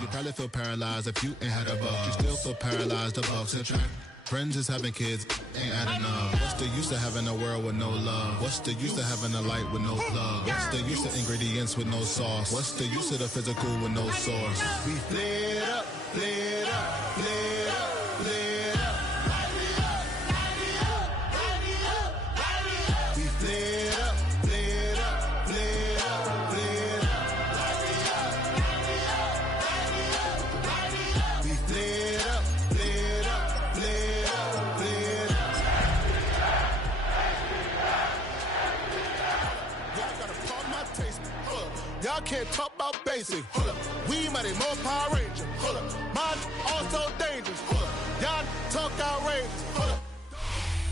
You probably feel paralyzed if you ain't had a buck. You still feel paralyzed, the bucks and track. Friends is having kids, ain't add enough. What's the use of having a world with no love? What's the use of having a light with no plug? What's the use of ingredients with no sauce? What's the use of the physical with no source? We flared up, flared up, flared up, flared up. We flared up, flared up, flared up, flared up. We flared up, flared up, flared up, flared up. Y'all gotta pump my taste. Hold up. Y'all can't talk about basic. Hold up. We might be more Power Ranger. Hold up. Mine also dangerous. Hold up. Y'all talk outrageous. Hold up.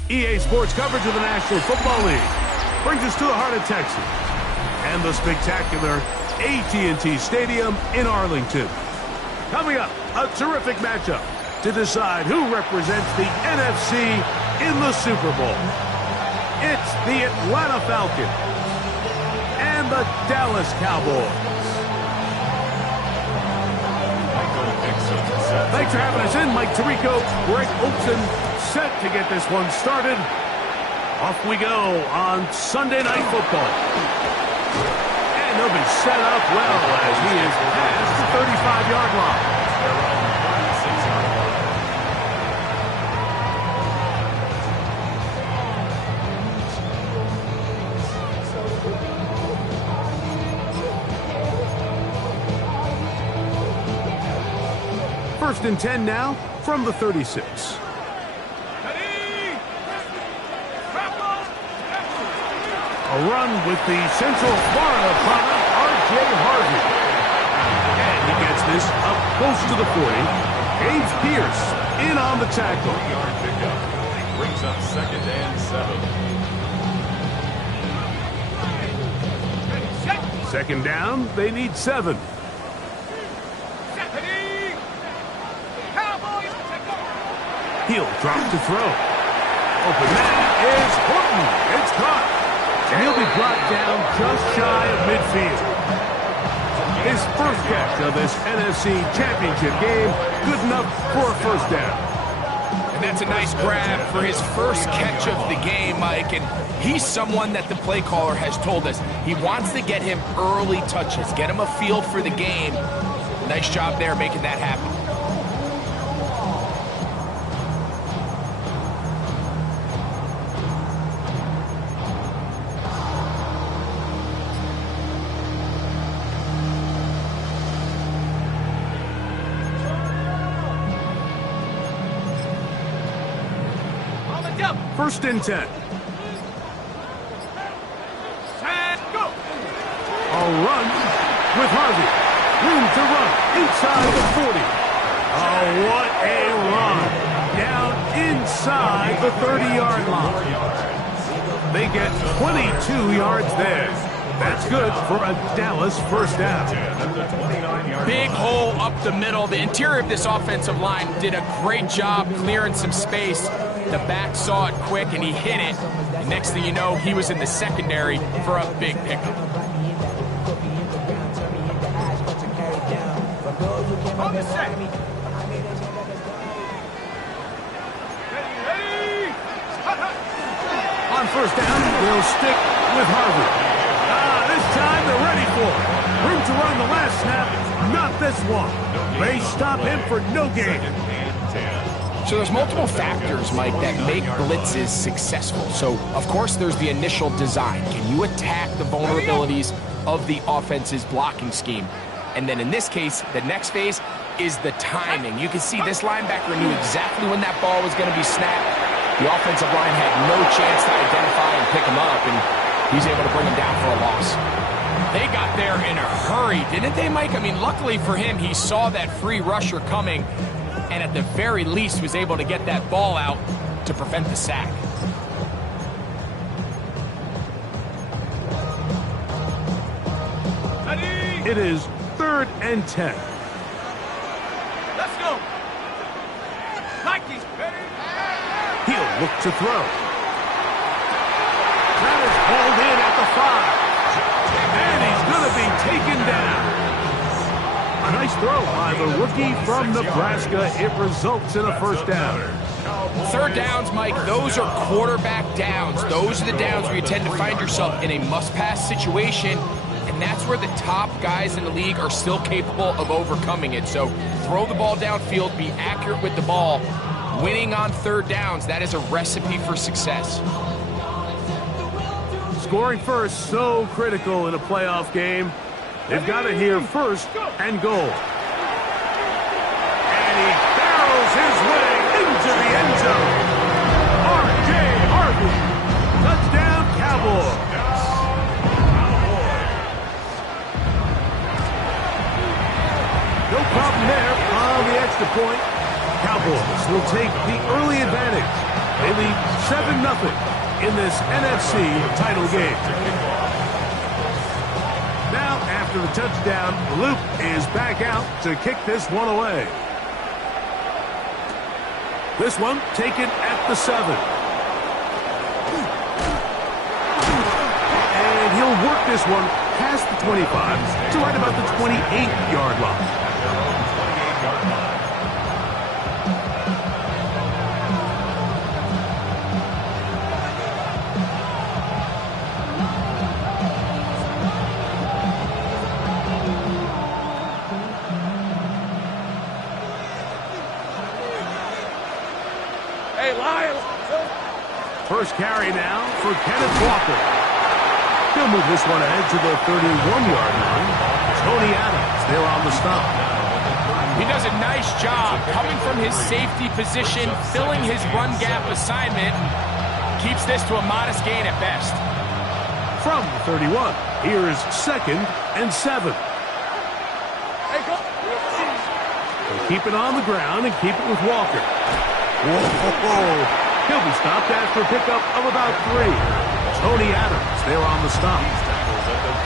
EA Sports coverage of the National Football League brings us to the heart of Texas and the spectacular AT&T Stadium in Arlington. Coming up, a terrific matchup to decide who represents the NFC in the Super Bowl. It's the Atlanta Falcons and the Dallas Cowboys. Thanks for having us in. Mike Tirico, Greg Olson, set to get this one started. Off we go on Sunday Night Football. And they'll be set up well as he is past the 35-yard line. First and 10 now from the 36. A run with the Central Florida product, R.J. Harvey. And he gets this up close to the 40. James Pierce in on the tackle. 3-yard pickup. Brings up 2nd and 7. Second down, they need 7. He'll drop to throw. Open man is Horton. It's caught. And he'll be brought down just shy of midfield. His first catch of this NFC Championship game, good enough for a first down. And that's a nice grab for his first catch of the game, Mike. And he's someone that the play caller has told us he wants to get him early touches, get him a feel for the game. Nice job there making that happen. First and 10. Go. A run with Harvey. Room to run inside the 40. Oh, what a run. Down inside the 30-yard line. They get 22 yards there. That's good for a Dallas first down. Big hole up the middle. The interior of this offensive line did a great job clearing some space. The back saw it quick, and he hit it. And next thing you know, he was in the secondary for a big pickup. On the set. On first down, they'll stick with Harvey. This time they're ready for it. Room to run the last snap, not this one. They stop him for no gain. So there's multiple factors, Mike, that make blitzes successful. So, of course, there's the initial design. Can you attack the vulnerabilities of the offense's blocking scheme? And then in this case, the next phase is the timing. You can see this linebacker knew exactly when that ball was going to be snapped. The offensive line had no chance to identify and pick him up, and he's able to bring him down for a loss. They got there in a hurry, didn't they, Mike? I mean, luckily for him, he saw that free rusher coming, and at the very least was able to get that ball out to prevent the sack. It is 3rd and 10. Let's go. Nike. He'll look to throw. That is hauled in at the 5. And he's going to be taken down. A nice throw by the rookie from Nebraska. It results in a first down. Third downs, Mike, those are quarterback downs. Those are the downs where you tend to find yourself in a must-pass situation, and that's where the top guys in the league are still capable of overcoming it. So throw the ball downfield, be accurate with the ball. Winning on third downs, that is a recipe for success. Scoring first, so critical in a playoff game. They've got to hear first and goal. And he barrels his way into the end zone. R.J. Harvey. Touchdown, Cowboys. No problem there on the extra point. Cowboys will take the early advantage. They lead 7-0 in this NFC title game. Now, after the touchdown, Luke is back out to kick this one away. This one taken at the 7. And he'll work this one past the 25 to right about the 28-yard line. First carry now for Kenneth Walker. He'll move this one ahead to the 31-yard line. Tony Adams there on the stop. He does a nice job coming from his safety position, filling his run gap assignment, and keeps this to a modest gain at best. From the 31, here's 2nd and 7. They'll keep it on the ground and keep it with Walker. Whoa. He'll be stopped after a pickup of about 3. Tony Adams there on the stop.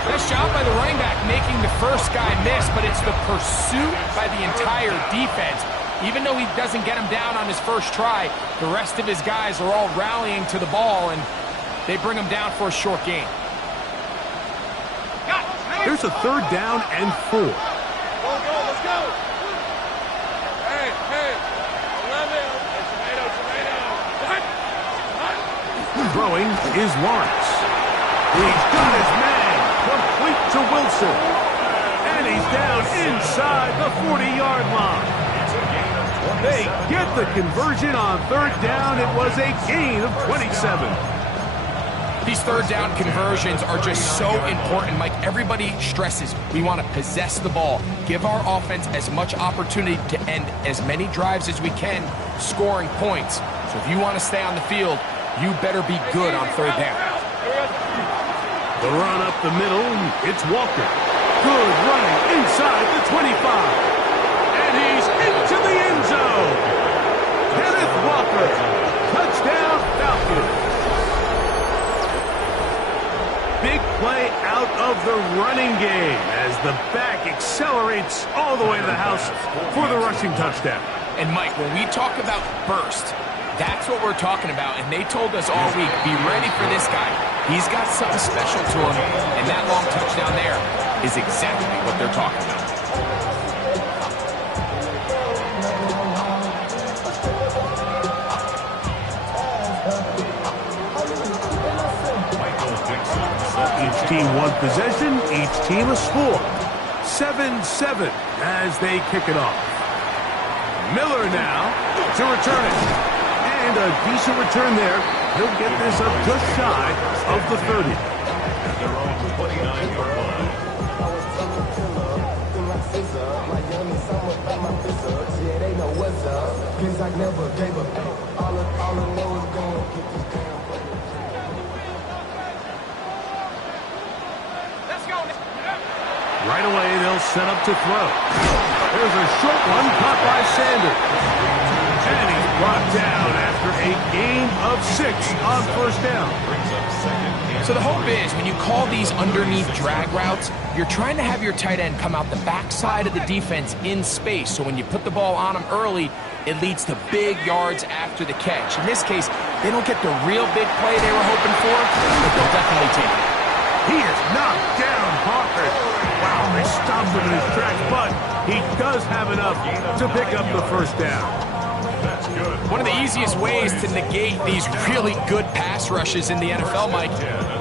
Nice job by the running back making the first guy miss, but it's the pursuit by the entire defense. Even though he doesn't get him down on his first try, the rest of his guys are all rallying to the ball, and they bring him down for a short gain. There's a 3rd down and 4. Let's go. Hey. 11. Throwing is Lawrence. He's got his man, complete to Wilson. And he's down inside the 40-yard line. They get the conversion on 3rd down. It was a gain of 27. These 3rd down conversions are just so important, Mike. Everybody stresses we want to possess the ball, give our offense as much opportunity to end as many drives as we can, scoring points. So if you want to stay on the field, you better be good on 3rd down. The run up the middle, it's Walker. Good running inside the 25. And he's into the end zone. Kenneth Walker, touchdown Falcons. Big play out of the running game as the back accelerates all the way to the house for the rushing touchdown. And Mike, when we talk about burst, that's what we're talking about, and they told us all week, be ready for this guy. He's got something special to him, and that long touchdown there is exactly what they're talking about. Each team one possession, each team a score. 7-7 as they kick it off. Miller now to return it. And a decent return there. He'll get this up just shy of the 30. Right away, they'll set up to throw. There's a short one caught by Sanders. And he's brought down after a gain of 6 on 1st down. So the hope is when you call these underneath drag routes, you're trying to have your tight end come out the backside of the defense in space. So when you put the ball on him early, it leads to big yards after the catch. In this case, they don't get the real big play they were hoping for, but they'll definitely take it. He is knocked down hard. Wow. They stopped him in his tracks, but he does have enough to pick up the first down. That's good. One of the easiest ways to negate these really good pass rushes in the NFL, Mike,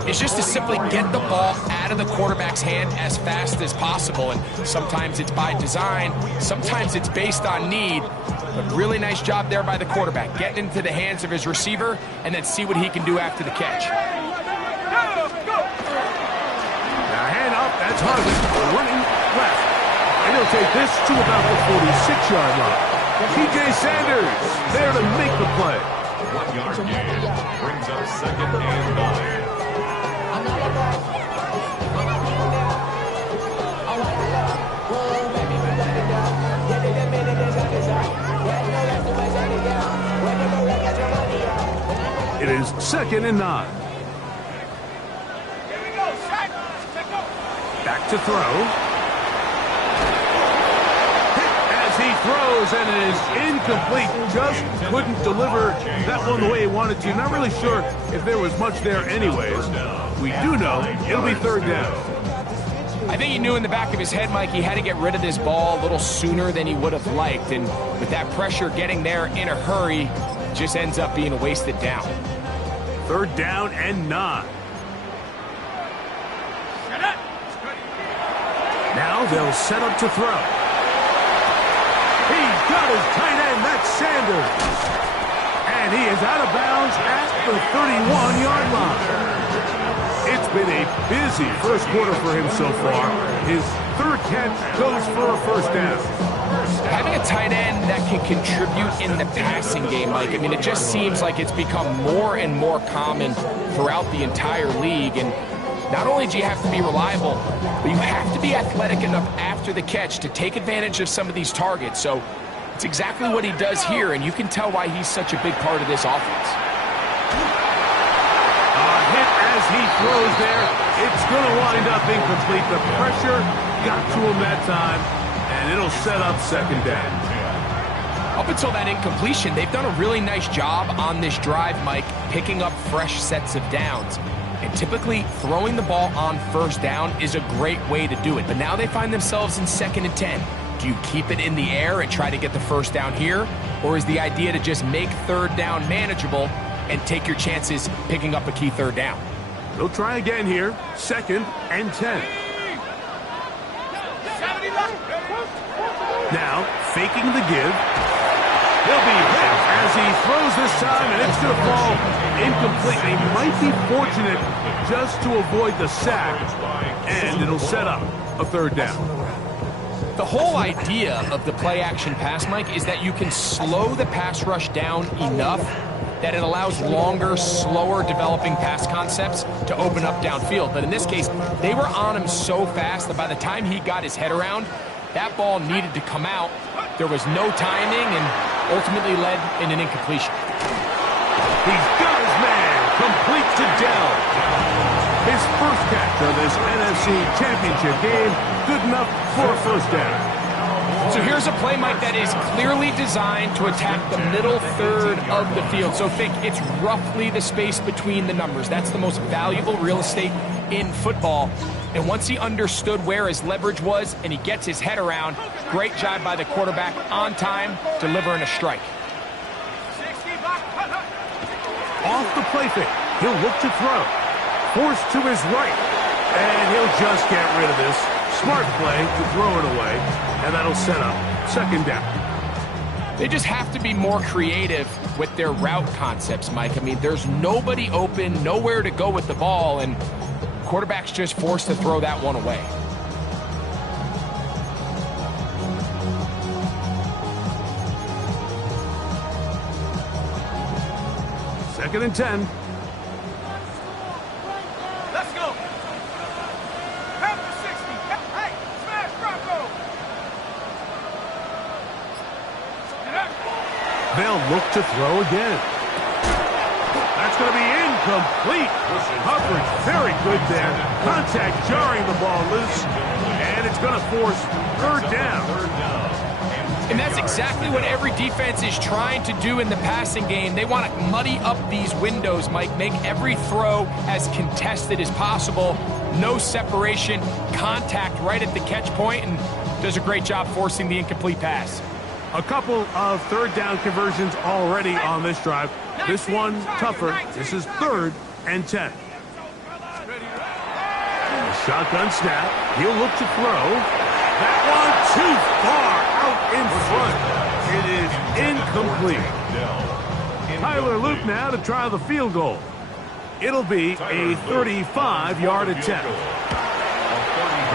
is just to simply get the ball out of the quarterback's hand as fast as possible. And sometimes it's by design, sometimes it's based on need. But really nice job there by the quarterback, getting into the hands of his receiver and then see what he can do after the catch. Now hand up, that's Harvey running left. And he'll take this to about the 46-yard line. T.J. Sanders there to make the play. 1 yard gain brings up 2nd and 9. It is 2nd and 9. Back to throw. He throws and it is incomplete. Just couldn't deliver that one the way he wanted to. Not really sure if there was much there anyways. We do know it'll be 3rd down. I think he knew in the back of his head, Mike, he had to get rid of this ball a little sooner than he would have liked. And with that pressure getting there in a hurry, just ends up being a wasted down. 3rd down and 9. Now they'll set up to throw. He's got his tight end, that's Sanders. And he is out of bounds at the 31-yard line. It's been a busy first quarter for him so far. His 3rd catch goes for a 1st down. Having a tight end that can contribute in the passing game, Mike, I mean, it just seems like it's become more and more common throughout the entire league. And not only do you have to be reliable, but you have to be athletic enough after the catch to take advantage of some of these targets. So it's exactly what he does here, and you can tell why he's such a big part of this offense. A hit as he throws there. It's going to wind up incomplete. The pressure got to him that time, and it'll set up 2nd down. Up until that incompletion, they've done a really nice job on this drive, Mike, picking up fresh sets of downs. And typically, throwing the ball on 1st down is a great way to do it. But now they find themselves in 2nd and 10. Do you keep it in the air and try to get the 1st down here? Or is the idea to just make 3rd down manageable and take your chances picking up a key 3rd down? They'll try again here. 2nd and 10. Now, faking the give. He'll be hit as he throws this time, and it's going to fall incomplete. He might be fortunate just to avoid the sack, and it'll set up a 3rd down. The whole idea of the play-action pass, Mike, is that you can slow the pass rush down enough that it allows longer, slower developing pass concepts to open up downfield. But in this case, they were on him so fast that by the time he got his head around, that ball needed to come out. There was no timing and ultimately led in an incompletion. He's got his man, complete to Dell. His first catch of this NFC Championship game, good enough for a 1st down. So here's a play, Mike, that is clearly designed to attack the middle 3rd of the field. So think it's roughly the space between the numbers. That's the most valuable real estate in football. And once he understood where his leverage was and he gets his head around, great job by the quarterback on time, delivering a strike. Off the play fake, he'll look to throw. Forced to his right, and he'll just get rid of this. Smart play to throw it away, and that'll set up 2nd down. They just have to be more creative with their route concepts, Mike. I mean, there's nobody open, nowhere to go with the ball, and quarterback's just forced to throw that one away. Second and 10. Let's go. Half the 60. Hey, smash Bronco. They'll look to throw again. That's going to be incomplete. Coverage very good there. Contact jarring the ball loose. And it's going to force 3rd down. And that's exactly what every defense is trying to do in the passing game. They want to muddy up these windows, Mike, make every throw as contested as possible. No separation, contact right at the catch point, and does a great job forcing the incomplete pass. A couple of third down conversions already on this drive. This one tougher. This is 3rd and 10. Shotgun snap. He'll look to throw. That one too far out in front. It is incomplete. Tyler Luke now to try the field goal. It'll be a 35-yard attempt.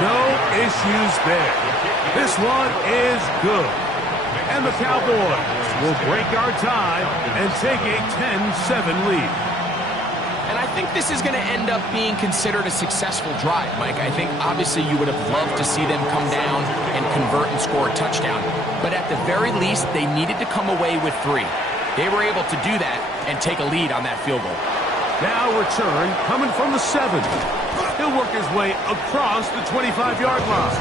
No issues there. This one is good. And the Cowboys will break our tie and take a 10-7 lead. And I think this is going to end up being considered a successful drive, Mike. I think obviously you would have loved to see them come down and convert and score a touchdown. But at the very least, they needed to come away with 3. They were able to do that and take a lead on that field goal. Now return coming from the 7. He'll work his way across the 25-yard line.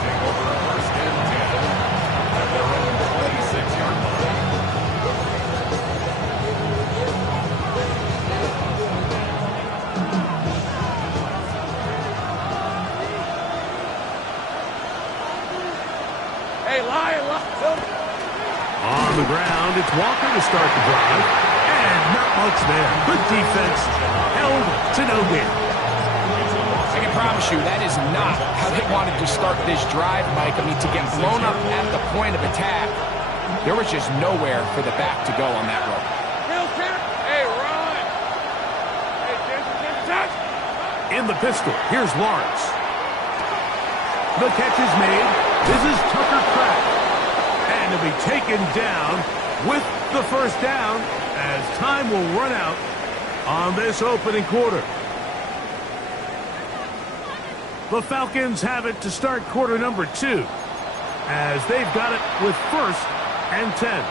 On the ground, it's Walker to start the drive. And not much there. Good defense. Held to no gain. I can promise you that is not how they wanted to start this drive, Mike. I mean, to get blown up at the point of attack, there was just nowhere for the back to go on that road. Hey, run! Hey, in the pistol, here's Lawrence. The catch is made. This is Tucker Kraft. And to be taken down with the first down as time will run out on this opening quarter. The Falcons have it to start quarter number 2 as they've got it with 1st and 10.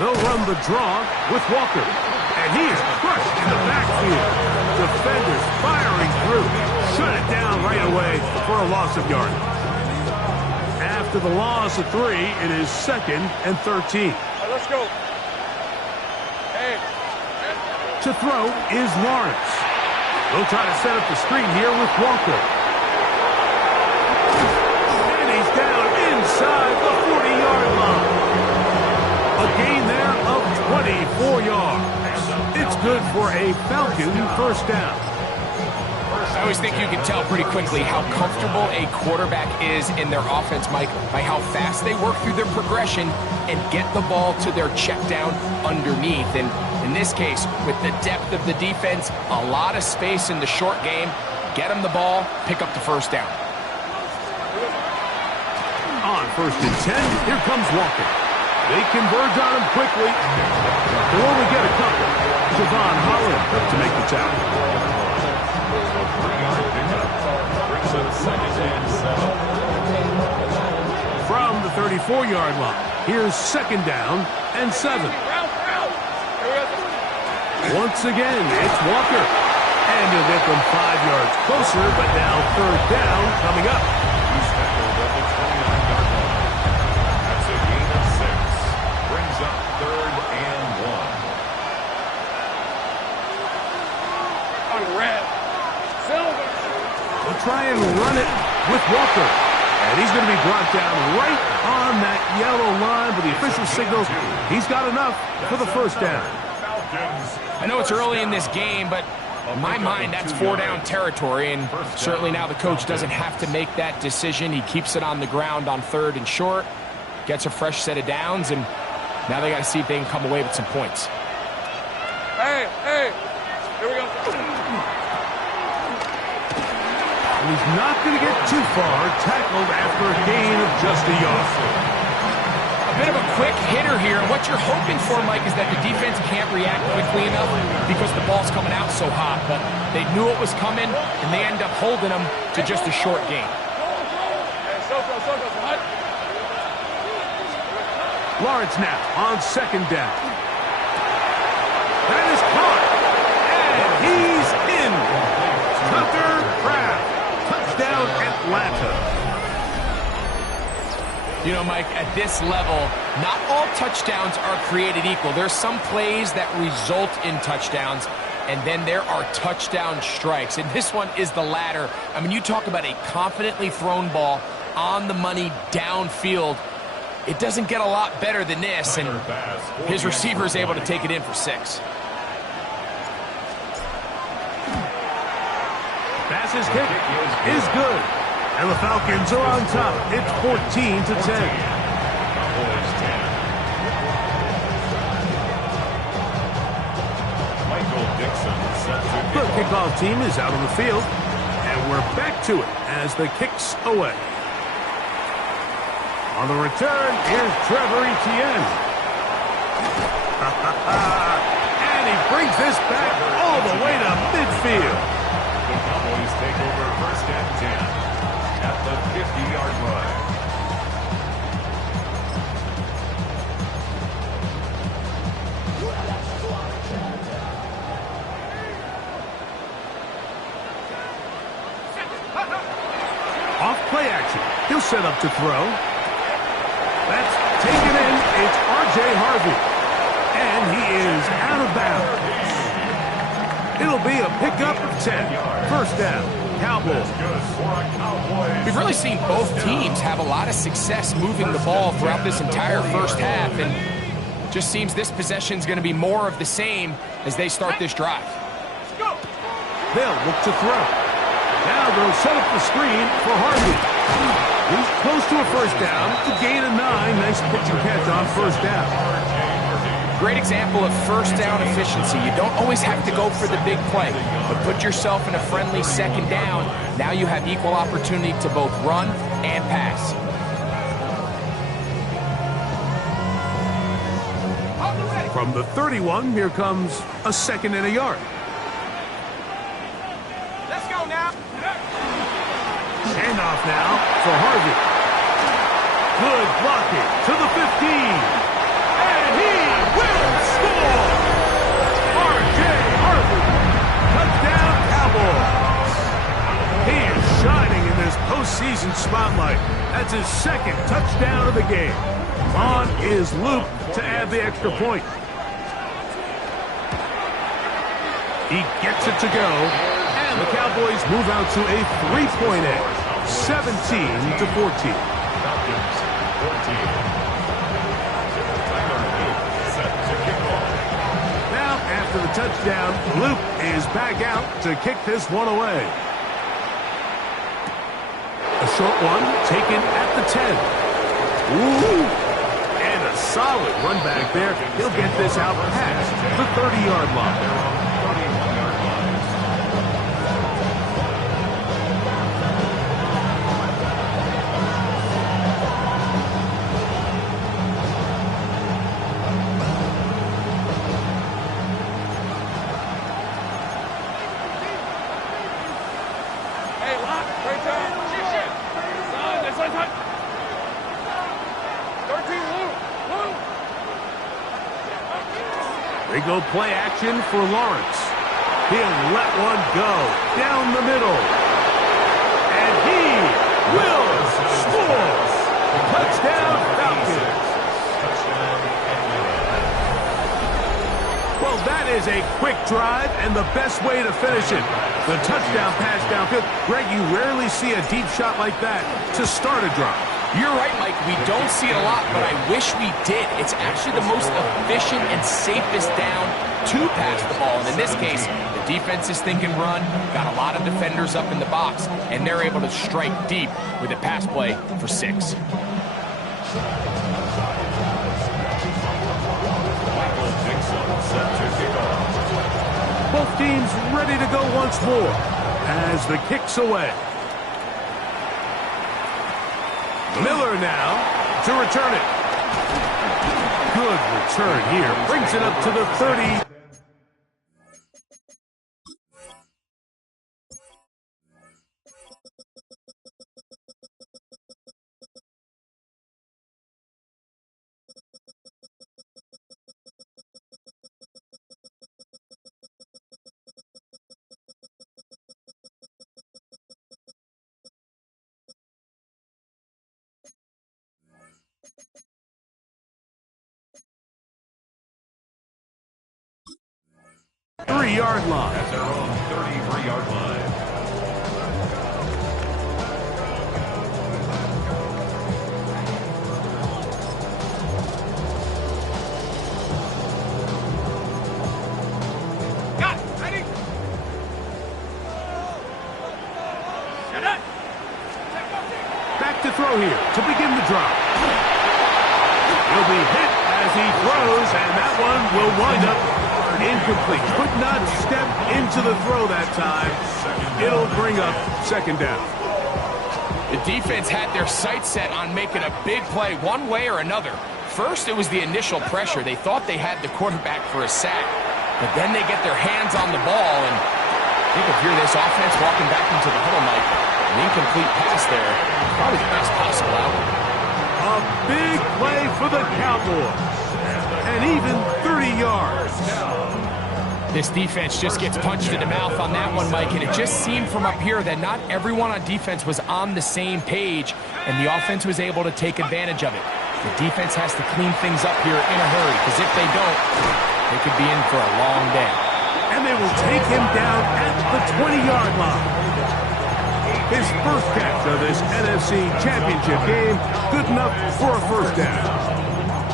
They'll run the draw with Walker. And he is crushed in the backfield. Defenders firing through. Shut it down right away for a loss of yardage. After the loss of 3, it is 2nd and 13. let's go. Hey. To throw is Lawrence. They'll try to set up the screen here with Walker. And he's down inside the 40-yard line. A gain there of 24 yards. It's good for a Falcon first down. I always think you can tell pretty quickly how comfortable a quarterback is in their offense, Mike, by how fast they work through their progression and get the ball to their check down underneath. And in this case, with the depth of the defense, a lot of space in the short game, get them the ball, pick up the first down. On 1st and 10, here comes Walker. They converge on him quickly. They'll only get a couple. Javon Holland to make the tackle. From the 34-yard line, here's 2nd down and 7. Once again, it's Walker. And he'll get them 5 yards closer, but now 3rd down coming up. Try and run it with Walker. And he's going to be brought down right on that yellow line, but the official signals he's got enough for the first down. I know it's early in this game, but in my mind, that's 4-down territory, and certainly now the coach doesn't have to make that decision. He keeps it on the ground on 3rd and short, gets a fresh set of downs, and now they got to see if they can come away with some points. Hey, here we go. He's not going to get too far, tackled after a gain of just a yard. A bit of a quick hitter here, and what you're hoping for, Mike, is that the defense can't react quickly enough because the ball's coming out so hot, but they knew it was coming, and they end up holding them to just a short gain. Lawrence now on 2nd down. That is caught, and he's in. Tucker Kraft. You know, Mike, at this level, not all touchdowns are created equal. There's some plays that result in touchdowns, and then there are touchdown strikes. And this one is the latter. I mean, you talk about a confidently thrown ball on the money downfield. It doesn't get a lot better than this, and his receiver is able to take it in for 6. Pass is kick is good. And the Falcons are on top. It's 14-10. The kickoff team is out on the field, and we're back to it as the kick's away. On the return, here's Trevor Etienne. And he brings this back all the way to midfield. The Cowboys take over first and 10 at the 50-yard line. Off play action. He'll set up to throw. That's taken in. It's R.J. Harvey. And he is out of bounds. It'll be a pickup of 10. First down, Cowboys. We've really seen both teams have a lot of success moving the ball throughout this entire first half, and just seems this possession is going to be more of the same as they start this drive. They'll look to throw. Now they'll set up the screen for Harvey. He's close to a first down to gain a 9. Nice pitch and catch on first down. Great example of first down efficiency. You don't always have to go for the big play, but put yourself in a friendly second down. Now you have equal opportunity to both run and pass. From the 31, here comes a 2nd and a yard. Let's go now. Handoff now for Harvey. Good blocking to the 15. And he will score! R.J. Harvey. Touchdown, Cowboys. He is shining in this postseason spotlight. That's his 2nd touchdown of the game. On is Luke to add the extra point. He gets it to go. And the Cowboys move out to a 3-point edge. 17-14. Falcons, 14. Now, after the touchdown, Luke is back out to kick this one away. A short one taken at the 10. Ooh! And a solid run back there. He'll get this out past the 30-yard line. They go play action for Lawrence. He'll let one go down the middle. And he will score. Touchdown, Falcons. Well, that is a quick drive and the best way to finish it. The touchdown pass downfield. Greg, you rarely see a deep shot like that to start a drive. You're right, Mike. We don't see it a lot, but I wish we did. It's actually the most efficient and safest down to pass the ball. And in this case, the defense is thinking run, got a lot of defenders up in the box, and they're able to strike deep with a pass play for 6. Both teams ready to go once more as the kick's away. Miller now to return it. Good return here. Brings it up to the 30. 3-yard line. At their own 33-yard line. Got it. Ready? Shut up. Back to throw here to begin the drive. He'll be hit as he throws, and that one will wind up incomplete. Could not step into the throw that time. It'll bring up second down. The defense had their sights set on making a big play one way or another. First, it was the initial pressure. They thought they had the quarterback for a sack, but then they get their hands on the ball, and I think if you're this offense walking back into the huddle, Mike, an incomplete pass there, probably the best possible outcome. A big play for the Cowboys, and even 30 yards. This defense just gets punched in the mouth on that one, Mike, and it just seemed from up here that not everyone on defense was on the same page, and the offense was able to take advantage of it. The defense has to clean things up here in a hurry, because if they don't, they could be in for a long day. And they will take him down at the 20-yard line. His first catch of this NFC Championship game, good enough for a first down.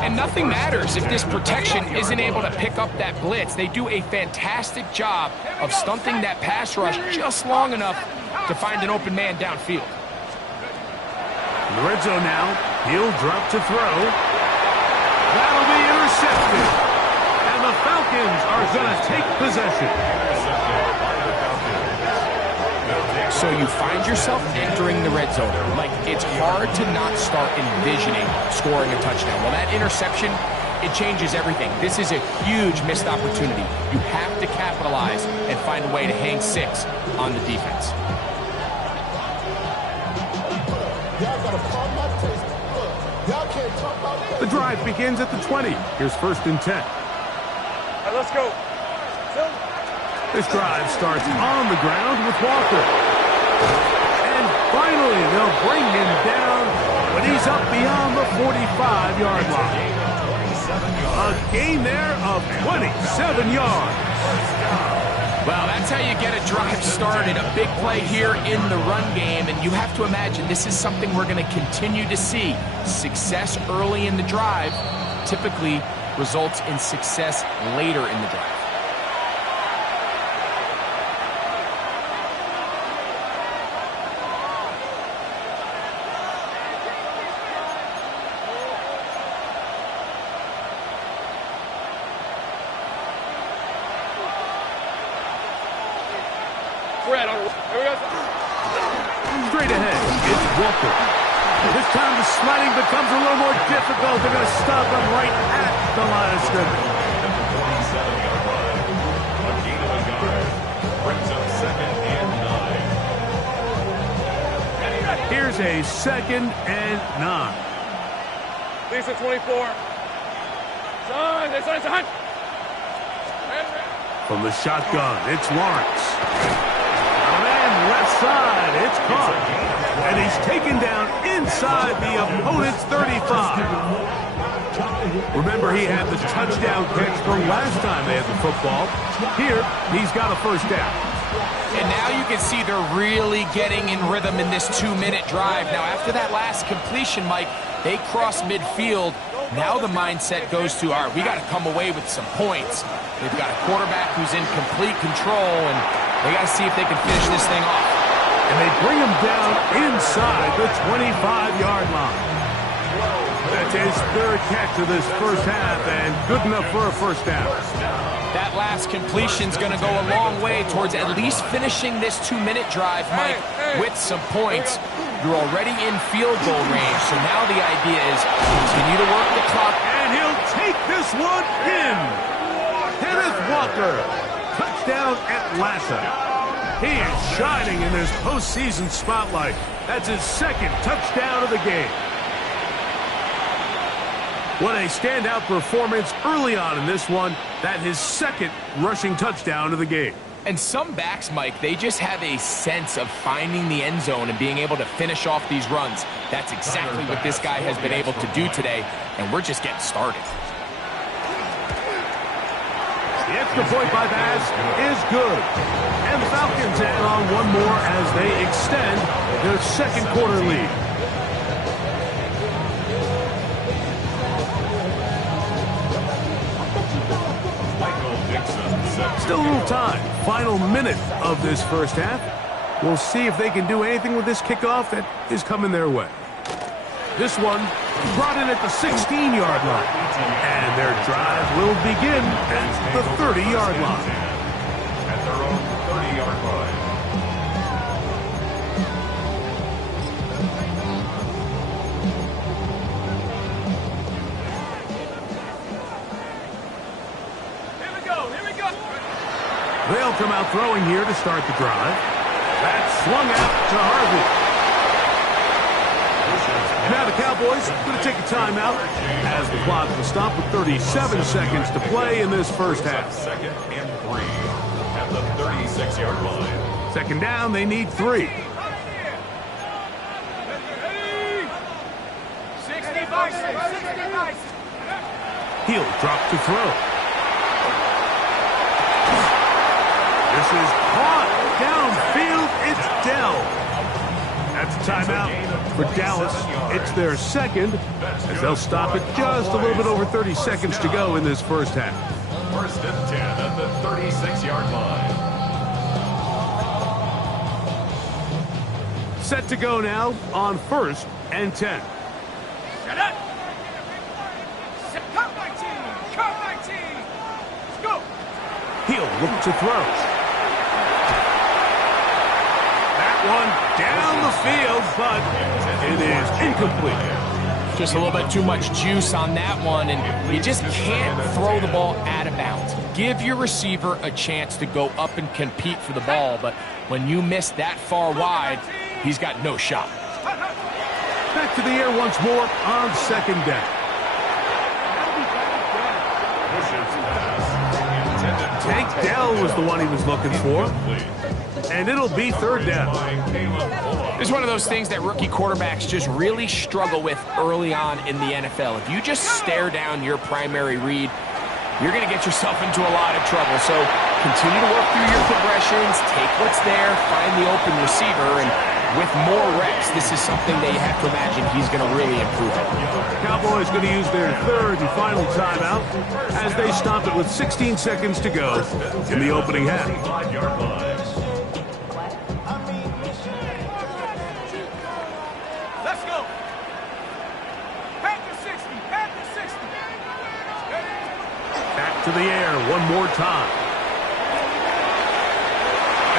And nothing matters if this protection isn't able to pick up that blitz. They do a fantastic job of stunting that pass rush just long enough to find an open man downfield. In the red zone now, he'll drop to throw. That'll be intercepted. And the Falcons are going to take possession. So you find yourself entering the red zone. Like, it's hard to not start envisioning scoring a touchdown. Well, that interception, it changes everything. This is a huge missed opportunity. You have to capitalize and find a way to hang 6 on the defense. The drive begins at the 20. Here's 1st and 10. All right, let's go. This drive starts on the ground with Walker. And finally, they'll bring him down when he's up beyond the 45-yard line. A gain there of 27 yards. Well, that's how you get a drive started. A big play here in the run game, and you have to imagine this is something we're going to continue to see. Success early in the drive typically results in success later in the drive. Straight ahead, it's Walker. This time the sliding becomes a little more difficult. They're going to stop him right at the line of scrimmage. A gain of a yard brings up 2nd and 9. Here's a 2nd and 9. Lisa 24. Son. From the shotgun, it's Lawrence. Left side, it's caught. And he's taken down inside the opponent's 35. Remember, he had the touchdown catch from last time they had the football. Here, he's got a first down. And now you can see they're really getting in rhythm in this 2-minute drive. Now, after that last completion, Mike, they cross midfield. Now the mindset goes to, all right, we got to come away with some points. They've got a quarterback who's in complete control, and they got to see if they can finish this thing off. And they bring him down inside the 25-yard line. That's his 3rd catch of this first half, and good enough for a first down. That last completion's going to go a long way towards at least finishing this 2-minute drive, Mike, with some points. You're already in field goal range, so now the idea is continue to work the clock. And he'll take this one in. Kenneth Walker, touchdown Atlanta. He is shining in this postseason spotlight. That's his 2nd touchdown of the game. What a standout performance early on in this one. That's his 2nd rushing touchdown of the game. And some backs, Mike, they just have a sense of finding the end zone and being able to finish off these runs. That's exactly what this guy has been able to do today, and we're just getting started. The extra point by Bass is good. And the Falcons add on one more as they extend their second quarter lead. Still a little time. Final minute of this first half. We'll see if they can do anything with this kickoff that is coming their way. This one brought in at the 16-yard line. And their drive will begin at the 30-yard line. At their own 30-yard line. They'll come out throwing here to start the drive. That's swung out to Harvey. Now the Cowboys going to take a timeout as the clock will stop with 37 seconds to play in this first half. Second and 3 at the 36-yard line. Second down, they need 3. 60 by 6, 60 by 6. He'll drop to throw. This is caught downfield. It's Dell. That's a timeout for Dallas. It's their second, as they'll stop it just a little bit over 30 seconds to go in this first half. First and 10 at the 36-yard line. Set to go now on 1st and 10. Shut up. Cut 19. Cut 19. Let's go. He'll look to throw. One down the field, but it is incomplete. Just a little bit too much juice on that one, and you just can't throw the ball out of bounds. Give your receiver a chance to go up and compete for the ball, but when you miss that far wide, he's got no shot. Back to the air once more on second down. Tank Dell was the one he was looking for. And it'll be third down. It's one of those things that rookie quarterbacks just really struggle with early on in the NFL. If you just stare down your primary read, you're going to get yourself into a lot of trouble. So continue to work through your progressions, take what's there, find the open receiver, and with more reps, this is something that you have to imagine he's going to really improve it. Cowboys going to use their third and final timeout as they stop it with 16 seconds to go in the opening half. Let's go. Back to 60. Back to 60. Back to the air one more time.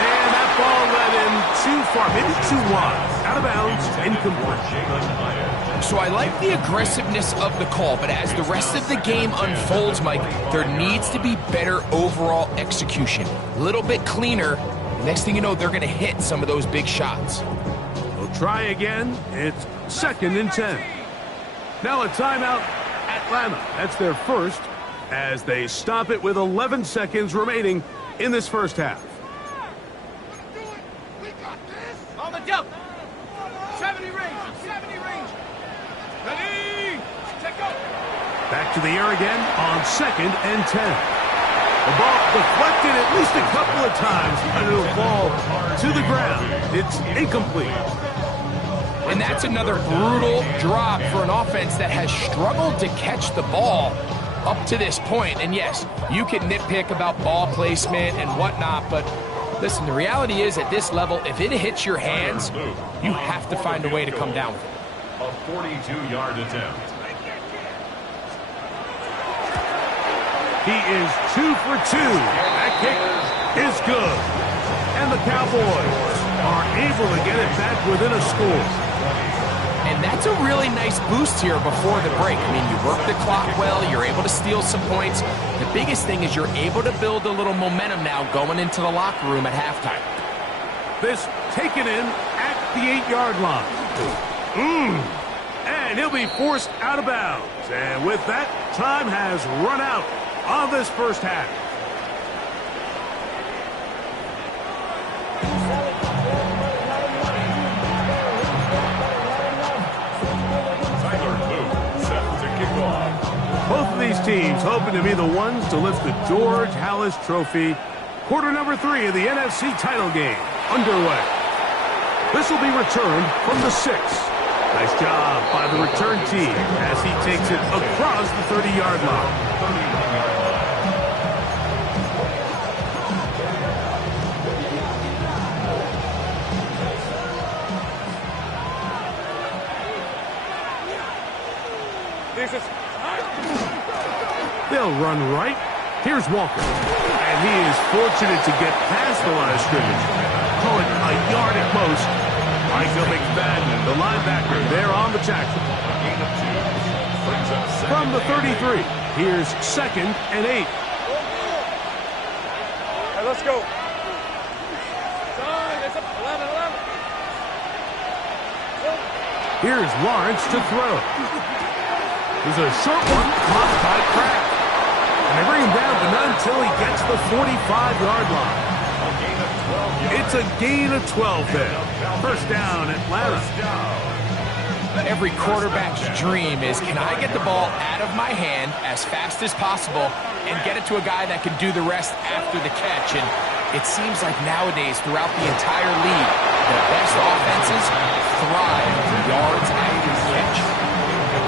And that ball led in too far, maybe too wide. Out of bounds, incomplete. So I like the aggressiveness of the call, but as the rest of the game unfolds, Mike, there needs to be better overall execution. A little bit cleaner. Next thing you know, they're going to hit some of those big shots. We'll try again. It's second and 10. Now a timeout, Atlanta. That's their first as they stop it with 11 seconds remaining in this first half. On the double. 70 range. 70 range. Ready. Take go. Back to the air again on second and 10. The ball deflected at least a couple of times, and it'll fall to the ground. It's incomplete. And that's another brutal drop for an offense that has struggled to catch the ball up to this point. And yes, you can nitpick about ball placement and whatnot, but listen, the reality is at this level, if it hits your hands, you have to find a way to come down with it. A 42-yard attempt. He is 2 for 2. That kick is good. And the Cowboys are able to get it back within a score. And that's a really nice boost here before the break. I mean, you work the clock well, you're able to steal some points. The biggest thing is you're able to build a little momentum now going into the locker room at halftime. This taken in at the 8-yard line. And he'll be forced out of bounds. And with that, time has run out on this first half. Tyler Luke set to kick off. Both of these teams hoping to be the ones to lift the George Halas Trophy. Quarter number 3 of the NFC title game underway. This will be returned from the 6. Nice job by the return team as he takes it across the 30-yard line. They'll run right. Here's Walker. And he is fortunate to get past the line of scrimmage. Call it a yard at most. Michael McFadden, the linebacker, there on the tackle. From the 33, here's 2nd and 8. Hey, let's go. It's 11. Here's Lawrence to throw. There's a short one, blocked by Pratt. And they bring him down, but not until he gets the 45-yard line. It's a gain of 12 there. First down, Atlanta. Every quarterback's dream is, can I get the ball out of my hand as fast as possible and get it to a guy that can do the rest after the catch? And it seems like nowadays, throughout the entire league, the best offenses thrive on yards after the catch.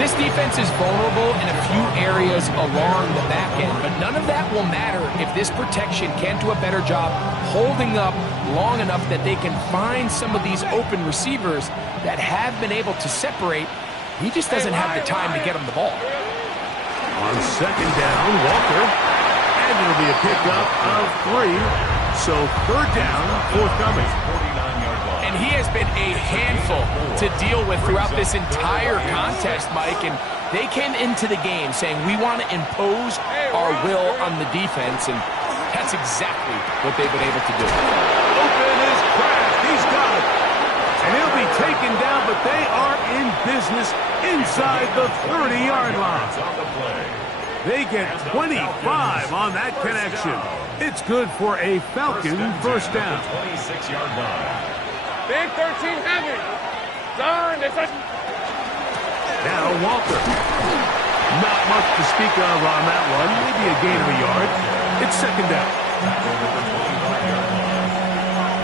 This defense is vulnerable in a few areas along the back end, but none of that will matter if this protection can't do a better job holding up long enough that they can find some of these open receivers that have been able to separate. He just doesn't have the time to get him the ball. On 2nd down, Walker. And it'll be a pickup of 3. So 3rd down, forthcoming. And he has been a handful to deal with throughout this entire contest, Mike. And they came into the game saying, we want to impose our will on the defense. And that's exactly what they've been able to do. Open is Kraft. He's got it. And he'll be taken down, but they are in business inside the 30-yard line. They get 25 on that connection. It's good for a Falcon first down. 26-yard line. Big 13 heavy. Darn, it's a... Now Walker. Not much to speak of on that one. Maybe a gain of a yard. It's 2nd down.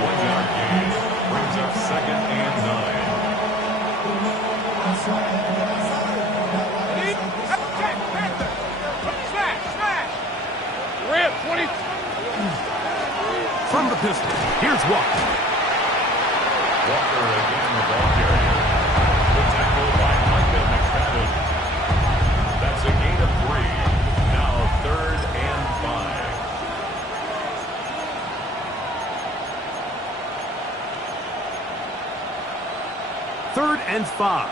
1-yard gain brings up 2nd and 9. Smash. Rip, 20. From the pistol, here's Walker. Walker again the ball carrier. The tackle by Micah McFadden. That's a gain of 3. Now 3rd and 5. 3rd and 5.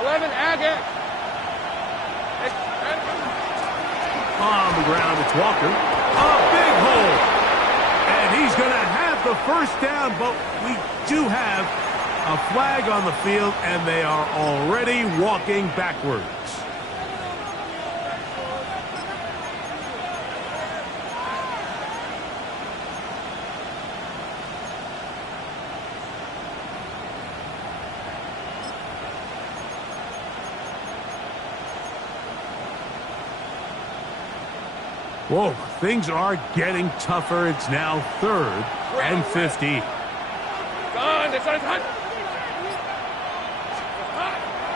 11, Agate. On the ground, it's Walker. A big hole. And he's going to have the first down, but we do have a flag on the field, and they are already walking backwards. Whoa, things are getting tougher. It's now 3rd and 50.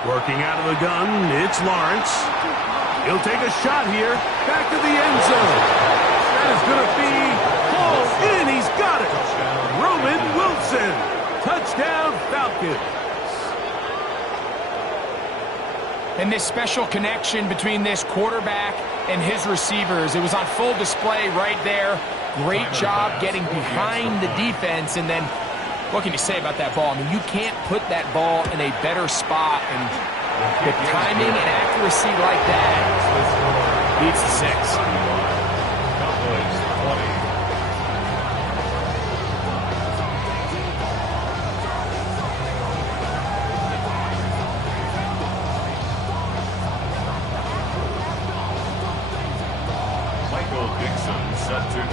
Working out of the gun, it's Lawrence. He'll take a shot here. Back to the end zone. That is going to be hauled in. He's got it. Roman Wilson. Touchdown, Falcons. And this special connection between this quarterback and his receivers, it was on full display right there. Great job getting behind the defense. And then, what can you say about that ball? I mean, you can't put that ball in a better spot. And the timing and accuracy like that beats the 6. Cowboys 20.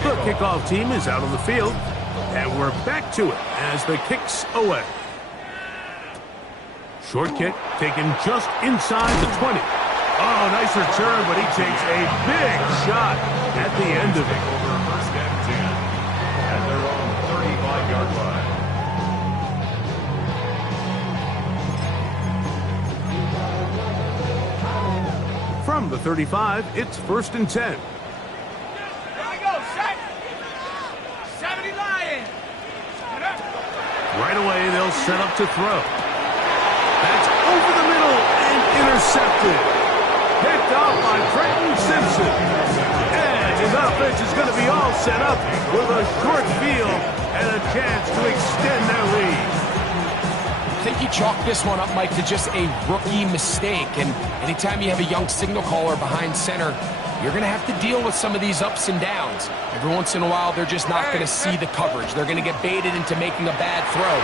The kickoff team is out on the field, and we're back to it as the kick's away. Short kick taken just inside the 20. Oh, nice return, but he takes a big shot at the end of it. Over first and 10 at their own 35-yard line. From the 35, it's 1st and 10. Here we go, set. 70 Lions. Right away, they'll set up to throw. That's over the middle and intercepted. Picked off by Trenton Simpson. And his offense is going to be all set up with a short field and a chance to extend their lead. I think he chalked this one up, Mike, to just a rookie mistake. And anytime you have a young signal caller behind center, you're going to have to deal with some of these ups and downs. Every once in a while, they're just not going to see the coverage. They're going to get baited into making a bad throw.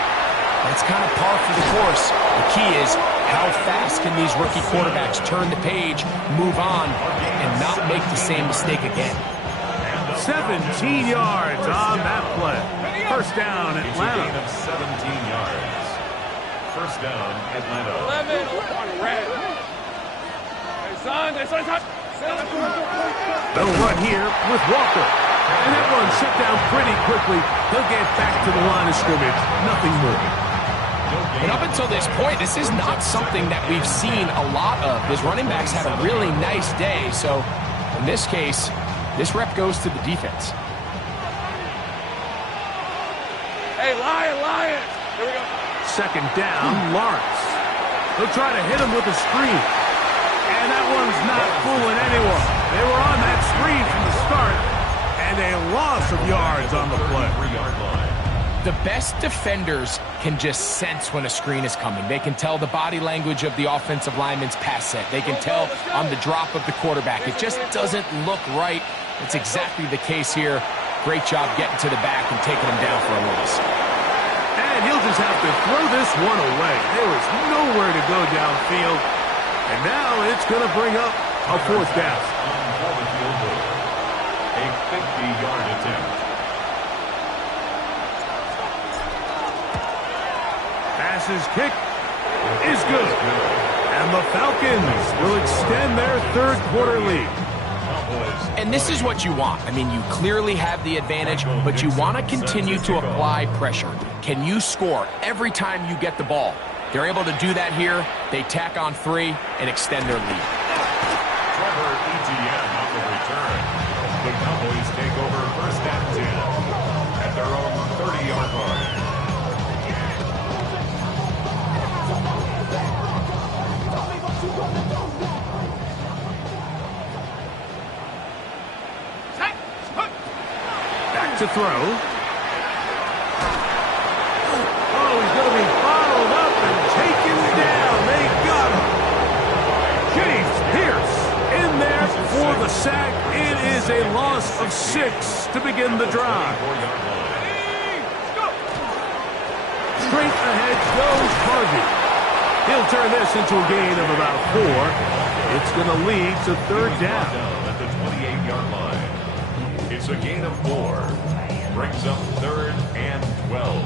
That's kind of par for the course. The key is how fast can these rookie quarterbacks turn the page, move on, and not make the same mistake again. 17 yards on that play. First down, It's a Atlanta. gain of 17 yards. First down, Atlanta. 11 on red. Hey, son. They'll run here with Walker. And that one set down pretty quickly. He'll get back to the line of scrimmage. Nothing more. And up until this point, this is not something that we've seen a lot of. His running backs had a really nice day. So in this case, this rep goes to the defense. Hey, Lions. Here we go. Second down, Lawrence. He'll try to hit him with a screen. And that one's not fooling anyone. They were on that screen from the start. And a loss of yards on the play. 3-yard line. The best defenders can just sense when a screen is coming. They can tell the body language of the offensive lineman's pass set. They can tell on the drop of the quarterback. It just doesn't look right. It's exactly the case here. Great job getting to the back and taking him down for a loss. And he'll just have to throw this one away. There was nowhere to go downfield. And now it's going to bring up a 4th down. For the field goal. A 50-yard attempt. Passes kick is good. And the Falcons will extend their 3rd quarter lead. And this is what you want. I mean, you clearly have the advantage, but you want to continue to apply pressure. Can you score every time you get the ball? They're able to do that here. They tack on 3 and extend their lead. Trevor Etienne on the return. The Cowboys take over first and 10 at their own 30-yard line. Back to throw. Oh, he's going to be bottled up and taken down. They got him. James Pierce in there for the sack. It is a loss of 6 to begin the drive. 4-yard line. Straight ahead goes Harvey. He'll turn this into a gain of about 4. It's going to lead to 3rd down. At the 28-yard line. It's a gain of 4. Brings up 3rd and 12.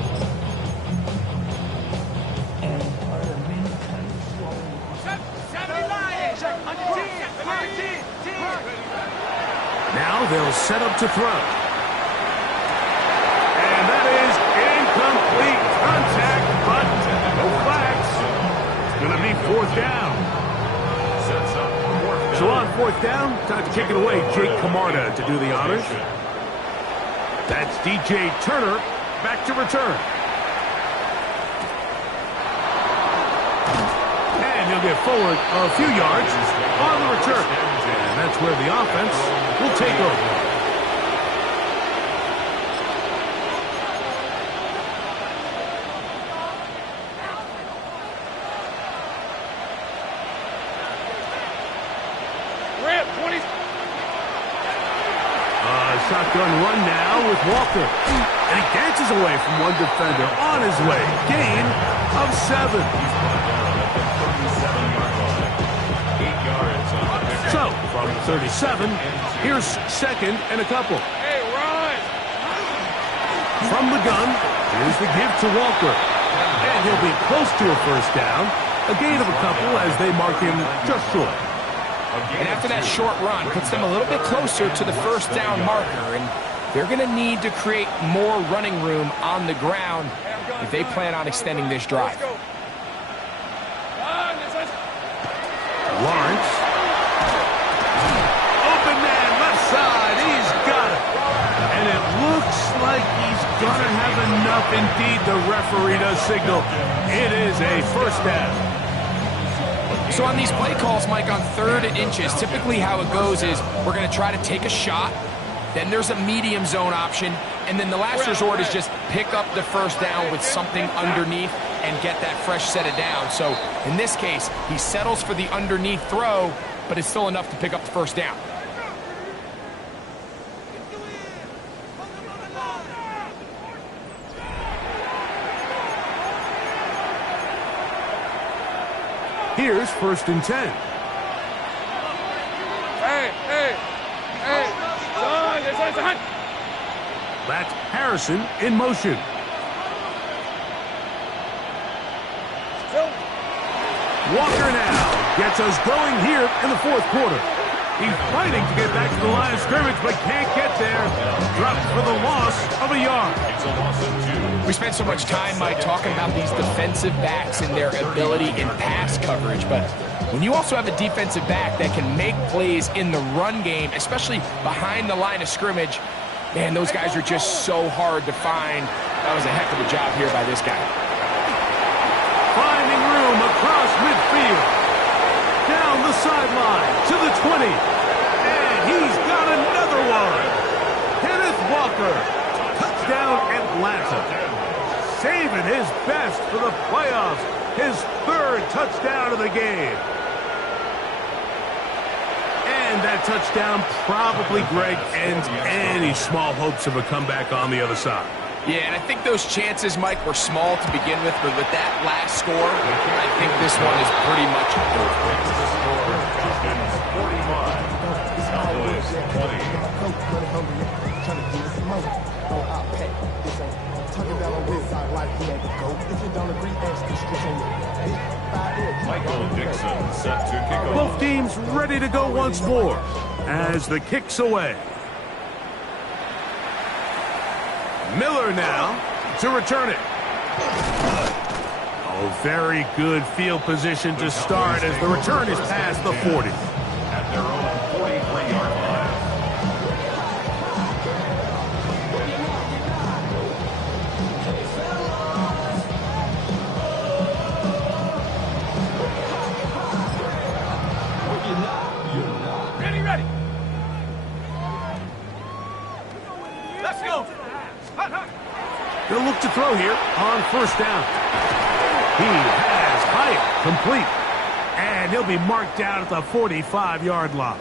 Now they'll set up to throw. And that is incomplete contact, but no flags. It's going to be 4th down. Sets up 4th down. So on 4th down, time to kick it away. Jake Camarda to do the honors. That's DJ Turner back to return. And he'll get forward a few yards on the return. And that's where the offense will take over. Shotgun run now with Walker. And he dances away from one defender on his way. Gain of 7. So, from 37, here's 2nd and a couple. Hey, run! From the gun, here's the give to Walker. And he'll be close to a 1st down. A gain of a couple as they mark him just short. And after that short run, puts them a little bit closer to the first down marker. And they're going to need to create more running room on the ground if they plan on extending this drive. Lawrence. Open man, left side. He's got it. And it looks like he's going to have enough. Indeed, the referee does signal. It is a first down. So on these play calls, Mike, on 3rd and inches, typically how it goes is we're going to try to take a shot. Then there's a medium zone option. And then the last resort is just pick up the first down with something underneath and get that fresh set of down. So in this case, he settles for the underneath throw, but it's still enough to pick up the first down. Here's 1st and 10. Hey. That's Harrison in motion. Walker now gets us going here in the 4th quarter. He's fighting to get back to the line of scrimmage, but can't get there. Dropped for the loss of a yard. It's a loss of 2. We spent so much time, Mike, talking about these defensive backs and their ability in pass coverage, but when you also have a defensive back that can make plays in the run game, especially behind the line of scrimmage, man, those guys are just so hard to find. That was a heck of a job here by this guy. Finding room across midfield. Down the sideline to the 20. And he's got another one. Kenneth Walker. Touchdown Atlanta. Saving his best for the playoffs. His 3rd touchdown of the game. And that touchdown probably, Greg, ends any small hopes of a comeback on the other side. Yeah, and I think those chances, Mike, were small to begin with, but with that last score, I think this one is pretty much over. The score, Falcons 45, Cowboys 20. Michael Dixon set to kick off. Both teams ready to go once more as the kick's away. Miller now to return it. Oh, very good field position to start as the return is past the 40. At their own 43-yard line. Ready. Let's go. They'll look to throw here on 1st down. He has Hyatt complete. And he'll be marked down at the 45-yard line.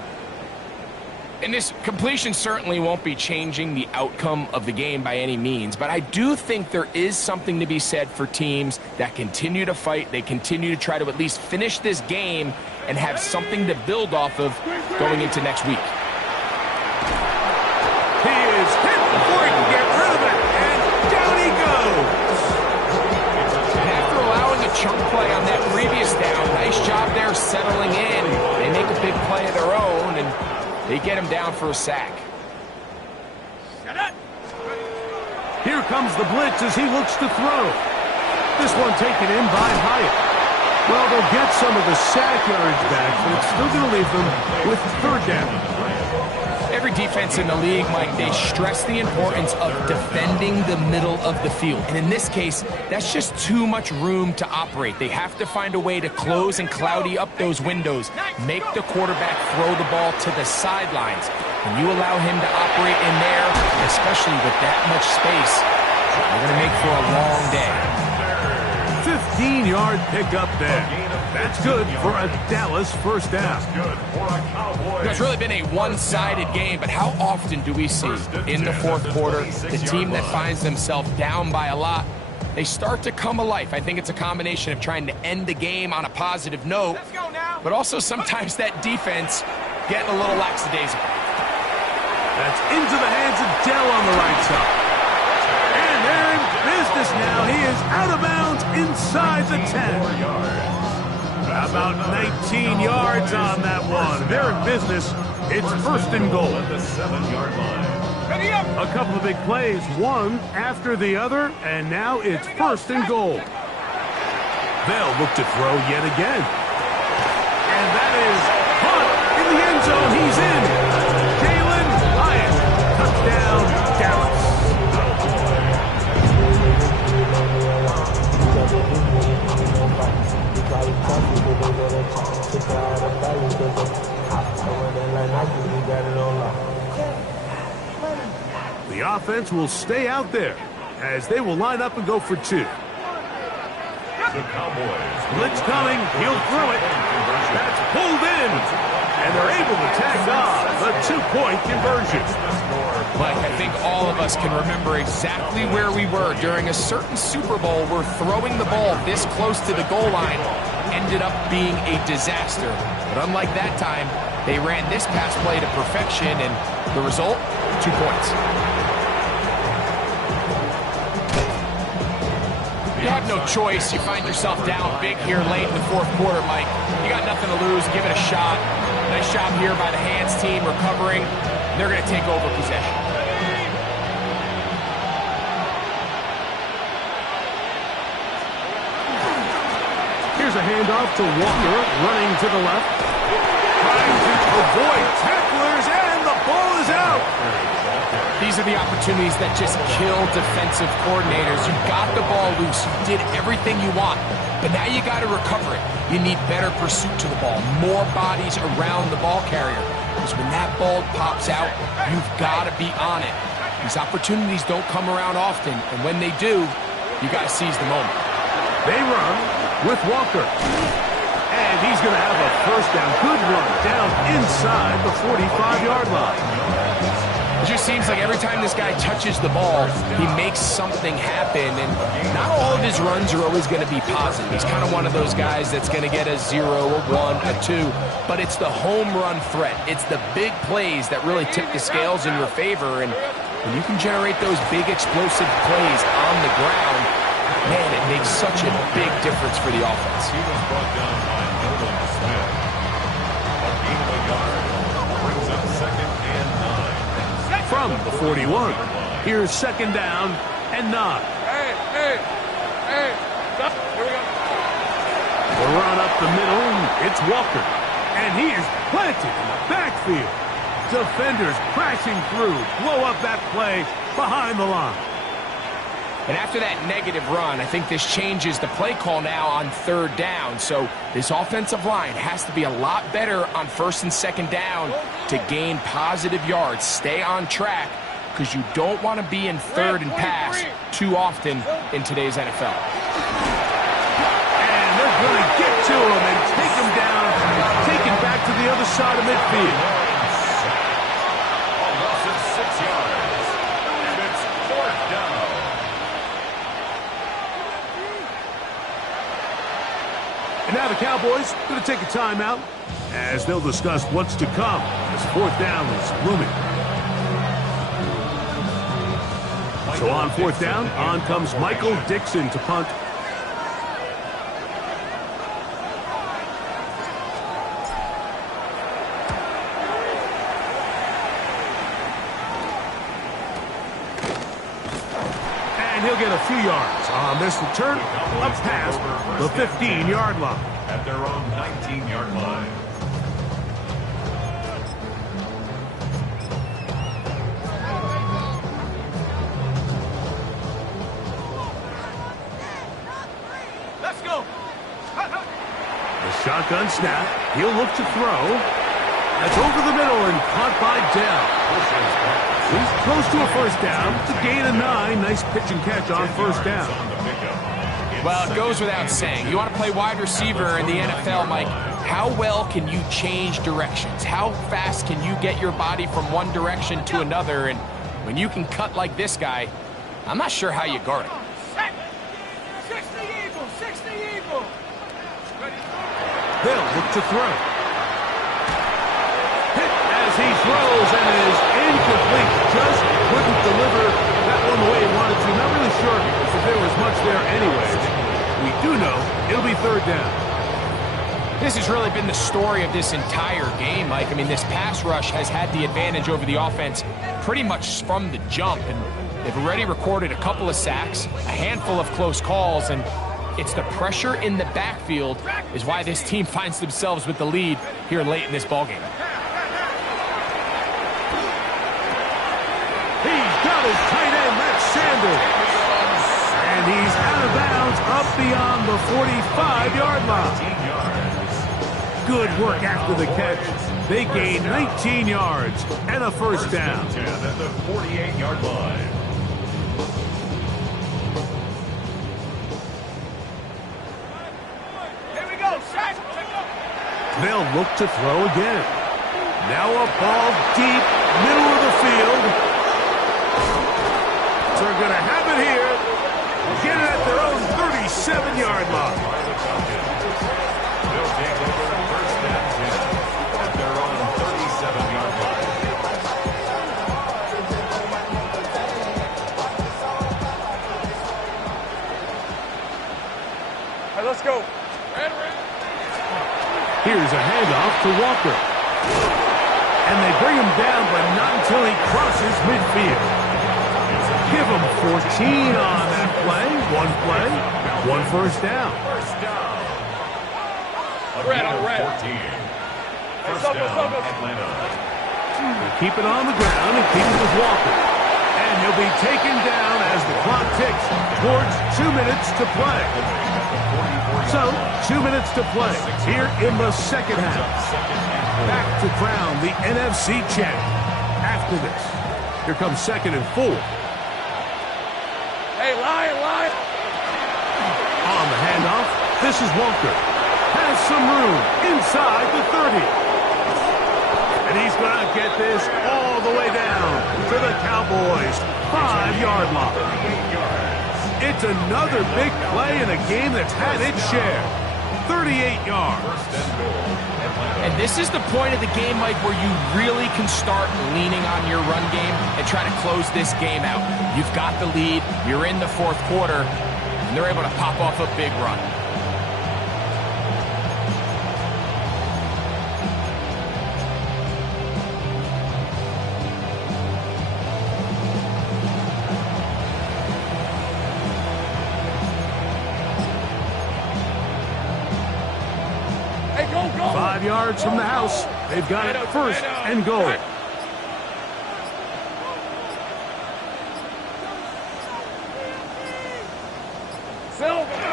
And this completion certainly won't be changing the outcome of the game by any means, but I do think there is something to be said for teams that continue to fight. They continue to try to at least finish this game and have something to build off of going into next week. He is hit before he can get rid of it, and down he goes. And after allowing a chunk play on that previous down, nice job there settling in. They make a big play of their own, and they get him down for a sack. Here comes the blitz as he looks to throw. This one taken in by Hyatt. Well, they'll get some of the sack yards back, but it's still going to leave them with 3rd down. Every defense in the league, Mike, they stress the importance of defending the middle of the field. And in this case, that's just too much room to operate. They have to find a way to close and cloudy up those windows, make the quarterback throw the ball to the sidelines. When you allow him to operate in there, especially with that much space, you're going to make for a long day. 15-yard pickup there. That's good for a Dallas 1st down. It's really been a one-sided game, but how often do we see in the 4th quarter the team that finds themselves down by a lot, they start to come alive? I think it's a combination of trying to end the game on a positive note, but also sometimes that defense getting a little lackadaisical. That's into the hands of Dell on the right side. And they're in business now. He is out of bounds inside the 10. About 19 yards on that one. They're in business. It's first and goal. At the 7-yard line. Ready up. A couple of big plays, one after the other, and now it's first and goal. They'll look to throw yet again. And that is caught in the end zone. He's in. Jalen Hyatt. Touchdown, Dallas. The offense will stay out there as they will line up and go for two. The Cowboys. Blitz coming. He'll throw it. That's pulled in. And they're able to tag on the two-point conversion. Mike, I think all of us can remember exactly where we were during a certain Super Bowl where throwing the ball this close to the goal line ended up being a disaster. But unlike that time, they ran this pass play to perfection, and the result, 2 points. You have no choice. You find yourself down big here late in the fourth quarter, Mike. You got nothing to lose. Give it a shot. Nice job here by the hands team recovering. They're going to take over possession. Here's a handoff to Walker, running to the left. Trying to avoid tacklers, and the ball is out. These are the opportunities that just kill defensive coordinators. You got the ball loose. You did everything you want. But now you got to recover it. You need better pursuit to the ball. More bodies around the ball carrier. Because when that ball pops out, you've got to be on it. These opportunities don't come around often. And when they do, you got to seize the moment. They run with Walker. And he's going to have a first down. Good run down inside the 45-yard line. It just seems like every time this guy touches the ball, he makes something happen, and not all of his runs are always going to be positive. He's kind of one of those guys that's going to get a 0, a 1, a 2, but it's the home run threat. It's the big plays that really tip the scales in your favor, and when you can generate those big explosive plays on the ground, man, it makes such a big difference for the offense. He was brought down by Nolan Smith. A gain of a yard brings up 2nd and 9. From the 41, here's second down and 9. Hey. Here we go. The run up the middle, it's Walker. And he is planted in the backfield. Defenders crashing through, blow up that play behind the line. And after that negative run, I think this changes the play call now on 3rd down. So this offensive line has to be a lot better on 1st and 2nd down to gain positive yards. Stay on track because you don't want to be in 3rd and pass too often in today's NFL. And they're going to get to him and take him down, take him back to the other side of midfield. A loss of 6 yards. And it's 4th down. And now the Cowboys going to take a timeout as they'll discuss what's to come as 4th down is looming. So on 4th down, on comes Michael Dixon to punt. And he'll get a few yards on this return up past the 15-yard line. At their own 19-yard line. Let's go. The shotgun snap. He'll look to throw. That's over the middle and caught by Dell. He's close to a first down. It's a gain of 9. Nice pitch and catch on first down. Well, it goes without saying. You want to play wide receiver in the NFL, Mike. How well can you change directions? How fast can you get your body from one direction to another? And when you can cut like this guy, I'm not sure how you guard it. 60 Eagle. They'll look to throw. Hit as he throws and it is incomplete. Just couldn't deliver that one the way he wanted to. Not really sure if there was much there anyways. We do know it'll be 3rd down. This has really been the story of this entire game, Mike. I mean, this pass rush has had the advantage over the offense pretty much from the jump, and they've already recorded a couple of sacks, a handful of close calls, and it's the pressure in the backfield is why this team finds themselves with the lead here late in this ballgame. He's got his tight end, that's Sanders. And he's out of bounds up beyond the 45-yard line. Good work after the catch. They gain 19 yards and a first down. At the 48-yard line. Here we go, Shaq. They'll look to throw again. Now a ball deep, middle of the field. So they're going to have it here. Get it at their own 37-yard line. They'll take over first and 10 at their own 37-yard line. All right, let's go. Here's a handoff to Walker. And they bring him down, but not until he crosses midfield. Give him 14 on that play. One first down. First down. Red, on red. 14. First down, Atlanta. They'll keep it on the ground and keep it with Walker. And he'll be taken down as the clock ticks towards 2 minutes to play. So, 2 minutes to play here in the second half. Back to crown the NFC champ. After this, here comes 2nd and 4. Hey, Lion. On the handoff, this is Walker. Has some room inside the 30. And he's going to get this all the way down to the Cowboys' 5-yard line. It's another big play in a game that's had its share. 38 yards. And this is the point of the game, Mike, where you really can start leaning on your run game and try to close this game out. You've got the lead, you're in the fourth quarter, and they're able to pop off a big run. Hey, go. 5 yards from the house. They've got it first and goal.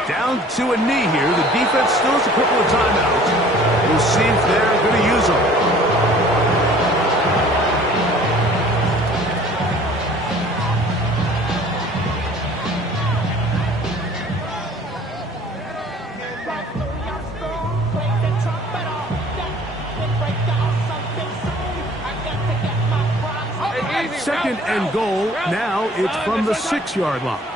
Down to a knee here. The defense still has a couple of timeouts. We'll see if they're going to use them. Second and goal. Now it's from the 6-yard line.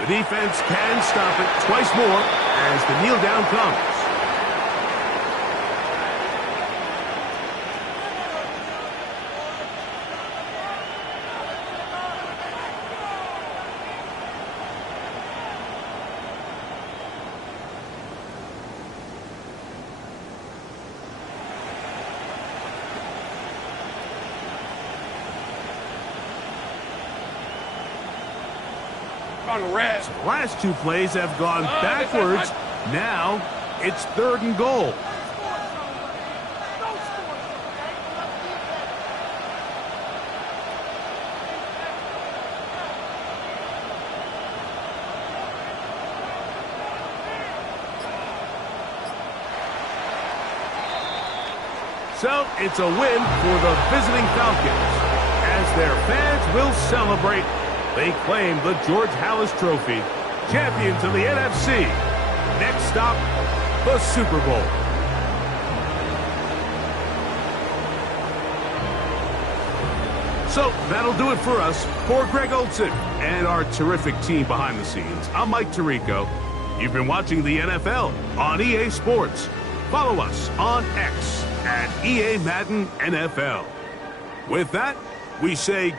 The defense can stop it twice more as the kneel down comes. On red. The last two plays have gone backwards. Now it's 3rd and goal. So it's a win for the visiting Falcons, as their fans will celebrate. They claim the George Halas Trophy, champions of the NFC. Next stop, the Super Bowl. So that'll do it for us. For Greg Olson and our terrific team behind the scenes, I'm Mike Tirico. You've been watching the NFL on EA Sports. Follow us on X at EA Madden NFL. With that, we say